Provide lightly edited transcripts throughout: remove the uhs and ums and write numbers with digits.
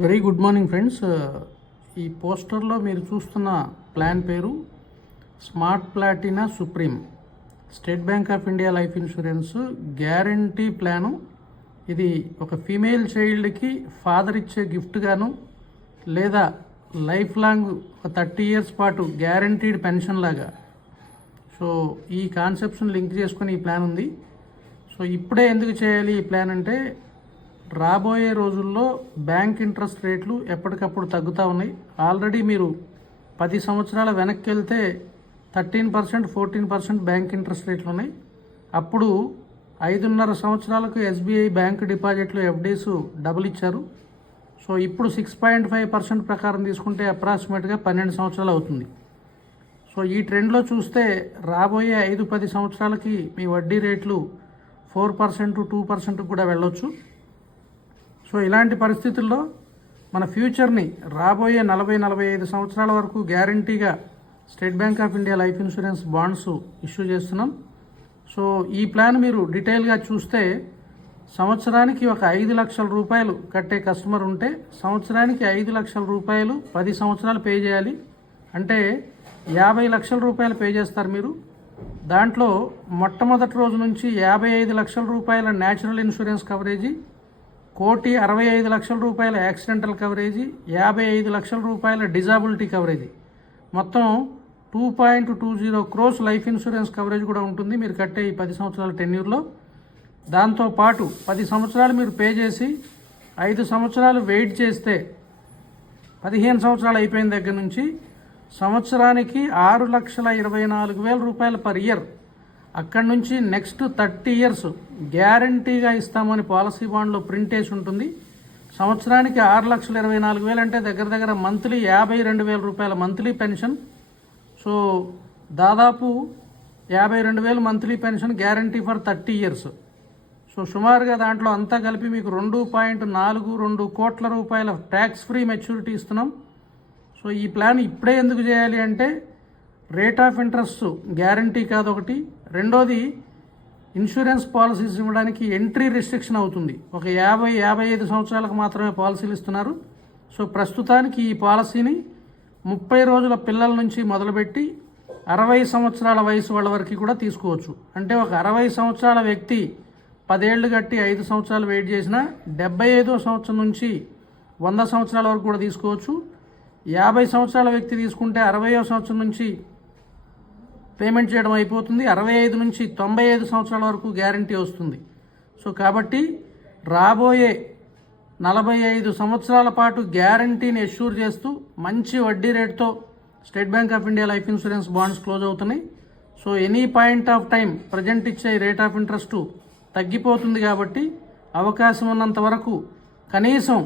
Very good morning friends. ఈ పోస్టర్లో మీరు చూస్తున్న ప్లాన్ పేరు smart Platina supreme state Bank of India life insurance guarantee plan. ఇది ఒక ఫీమేల్ చైల్డ్కి ఫాదర్ ఇచ్చే గిఫ్ట్ గాను లేదా లైఫ్ లాంగ్ ఒక 30 years పాటు గ్యారంటీడ్ పెన్షన్ లాగా. సో ఈ కాన్సెప్ట్స్ని లింక్ చేసుకొని ఈ ప్లాన్ ఉంది. సో ఇప్పుడే ఎందుకు చేయాలి ఈ ప్లాన్ అంటే, రాబోయే రోజుల్లో బ్యాంక్ ఇంట్రెస్ట్ రేట్లు ఎప్పటికప్పుడు తగ్గుతూ ఉన్నాయి. ఆల్రెడీ మీరు 10 సంవత్సరాల వెనక్కి వెళ్తే 13%, 14% బ్యాంక్ ఇంట్రెస్ట్ రేట్లు ఉన్నాయి. అప్పుడు 5.5 సంవత్సరాలకు ఎస్బీఐ బ్యాంక్ డిపాజిట్లు ఎఫ్డీస్ డబుల్ ఇచ్చారు. సో ఇప్పుడు 6.5% ప్రకారం తీసుకుంటే అప్రాక్సిమేట్గా 12 సంవత్సరాలు అవుతుంది. సో ఈ ట్రెండ్లో చూస్తే రాబోయే 5-10 సంవత్సరాలకి మీ వడ్డీ రేట్లు 4%, 2% కూడా వెళ్ళొచ్చు. సో ఇలాంటి పరిస్థితుల్లో మన ఫ్యూచర్ని రాబోయే 40-45 సంవత్సరాల వరకు గ్యారంటీగా state Bank of India life insurance bonds issue చేస్తున్నాం. సో ఈ ప్లాన్ మీరు డీటెయిల్గా చూస్తే సంవత్సరానికి ఒక 5 లక్షల రూపాయలు కట్టే కస్టమర్ ఉంటే సంవత్సరానికి 5 లక్షల రూపాయలు 10 సంవత్సరాలు పే చేయాలి. అంటే 50 లక్షల రూపాయలు పే చేస్తారు మీరు. దాంట్లో మొట్టమొదటి రోజు నుంచి 55 లక్షల రూపాయల న్యాచురల్ ఇన్సూరెన్స్ కవరేజీ, 1,65 లక్షల రూపాయల యాక్సిడెంటల్ కవరేజీ, 55 లక్షల రూపాయల డిజాబిలిటీ కవరేజీ, మొత్తం 2.20 crores లైఫ్ ఇన్సూరెన్స్ కవరేజ్ కూడా ఉంటుంది మీరు కట్టే ఈ 10 సంవత్సరాల టెన్యూర్లో. దాంతోపాటు 10 సంవత్సరాలు మీరు పే చేసి 5 సంవత్సరాలు వెయిట్ చేస్తే 15 సంవత్సరాలు అయిపోయిన దగ్గర నుంచి సంవత్సరానికి 6,24,000 రూపాయలు పర్ ఇయర్. అక్కడి నుంచి నెక్స్ట్ 30 years గ్యారంటీగా ఇస్తామని పాలసీ బాండ్లో ప్రింట్ వేసి ఉంటుంది. సంవత్సరానికి 6,24,000 అంటే దగ్గర దగ్గర మంత్లీ 52,000 రూపాయల మంత్లీ పెన్షన్. సో దాదాపు 52,000 monthly pension guarantee for 30 years. So సుమారుగా దాంట్లో అంతా కలిపి మీకు 2.42 కోట్ల రూపాయల ట్యాక్స్ ఫ్రీ మెచ్యూరిటీ ఇస్తున్నాం. సో ఈ ప్లాన్ ఇప్పుడే ఎందుకు చేయాలి అంటే, రేట్ ఆఫ్ ఇంట్రెస్ట్ గ్యారంటీ కాదు ఒకటి, రెండోది ఇన్సూరెన్స్ పాలసీస్ ఇవ్వడానికి ఎంట్రీ రిస్ట్రిక్షన్ అవుతుంది. ఒక 50-55 సంవత్సరాలకు మాత్రమే పాలసీలు ఇస్తున్నారు. సో ప్రస్తుతానికి ఈ పాలసీని 30 రోజుల పిల్లల నుంచి మొదలుపెట్టి 60 సంవత్సరాల వయసు వాళ్ళ వరకు కూడా తీసుకోవచ్చు. అంటే ఒక 60 సంవత్సరాల వ్యక్తి 10 ఏళ్ళు కట్టి 5 సంవత్సరాలు వెయిట్ చేసినా 75వ సంవత్సరం నుంచి 100 సంవత్సరాల వరకు కూడా తీసుకోవచ్చు. 50 సంవత్సరాల వ్యక్తి తీసుకుంటే 60వ సంవత్సరం నుంచి పేమెంట్ చేయడం అయిపోతుంది. 65 నుంచి 95 సంవత్సరాల వరకు గ్యారంటీ వస్తుంది. సో కాబట్టి రాబోయే 45 సంవత్సరాల పాటు గ్యారంటీని ఎష్యూర్ చేస్తూ మంచి వడ్డీ రేటుతో State Bank of India life insurance bonds close అవుతున్నాయి. So any point of time present ఇచ్చే రేట్ ఆఫ్ ఇంట్రెస్ట్ తగ్గిపోతుంది. కాబట్టి అవకాశం ఉన్నంత వరకు కనీసం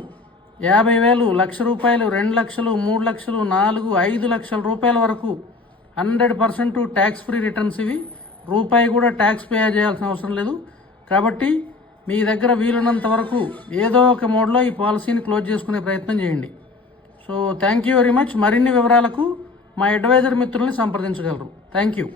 50,000, 1,00,000 రూపాయలు, 2 లక్షలు, 3 లక్షలు, 4, 5 లక్షల రూపాయల వరకు 100% ట్యాక్స్ ఫ్రీ రిటర్న్స్. ఇవి రూపాయి కూడా ట్యాక్స్ పే చేయాల్సిన అవసరం లేదు. కాబట్టి మీ దగ్గర వీలున్నంత వరకు ఏదో ఒక మోడ్లో ఈ పాలసీని క్లోజ్ చేసుకునే ప్రయత్నం చేయండి. So thank you very much. మరిన్ని వివరాలకు మా అడ్వైజర్ మిత్రుల్ని సంప్రదించగలరు. Thank you.